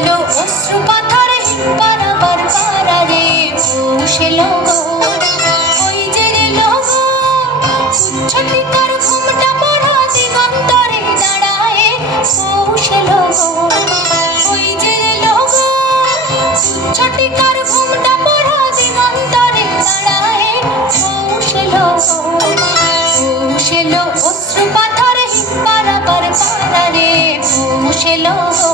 এলো অশ্রু পাথরে পারাবার পারারে পৌষ এলো গো ওই যে এলো গো উচ্ছ্বসিত তার ঘুমটা পড়া দিগন্তরে দাঁড়ায় পৌষ এলো গো ওই যে এলো গো উচ্ছ্বসিত তার ঘুমটা পড়া দিগন্তরে দাঁড়ায় পৌষ এলো গো পৌষ এলো অশ্রু পাথরে পারাবার পারারে পৌষ এলো গো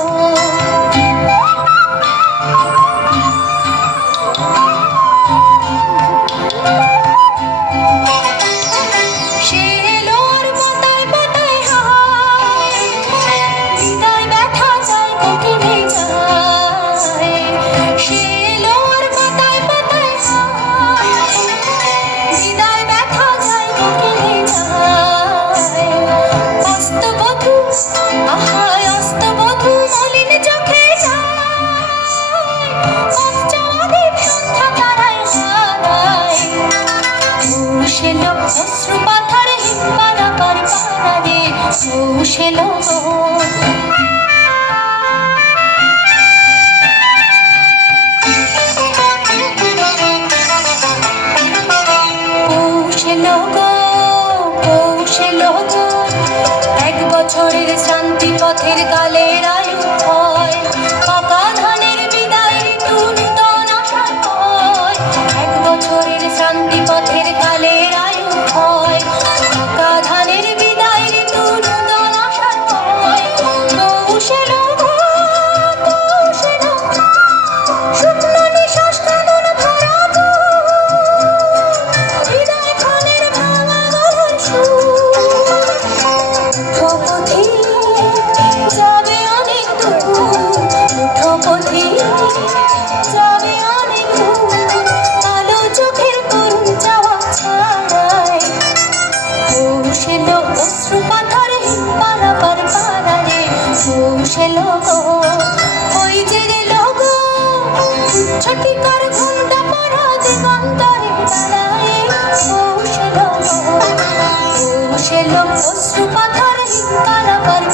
অশ্রু পাথরে পারাবার পারারে পৌষ এলো গো পৌষ এলো গো পৌষ এলো গো এক বছরের শান্তি পথের কালের আয়ু হয় পাকা ধানের বিদায় ঋতু নূতন আশার হয় এক বছরের শান্তি পথের কালের আয়ু হয় পাকা ধানের বিদায় ঋতু নূতন আশার হয় পৌষ এলো গো পৌষ এলো শুকনো নিঃশ্বাস কাঁদন ভরা হৃদয় ক্ষণের ভাঙা গলার সুর পথে যাবে অনেক দূর মুঠো পথে যাবে অনেক দূর কালো চোখের করুণ চাওয়া ছাড়ায় পৌষ এলো অশ্রু পাথরে পারাবার পারারে পৌষ এলো গো ওই যে এলো গো উচ্ছ্বসিত ঘুমটা পড়া দিগন্তরে দাঁড়ায় পৌষ এলো গো পৌষ এলো অশ্রু পাথরে পারাবার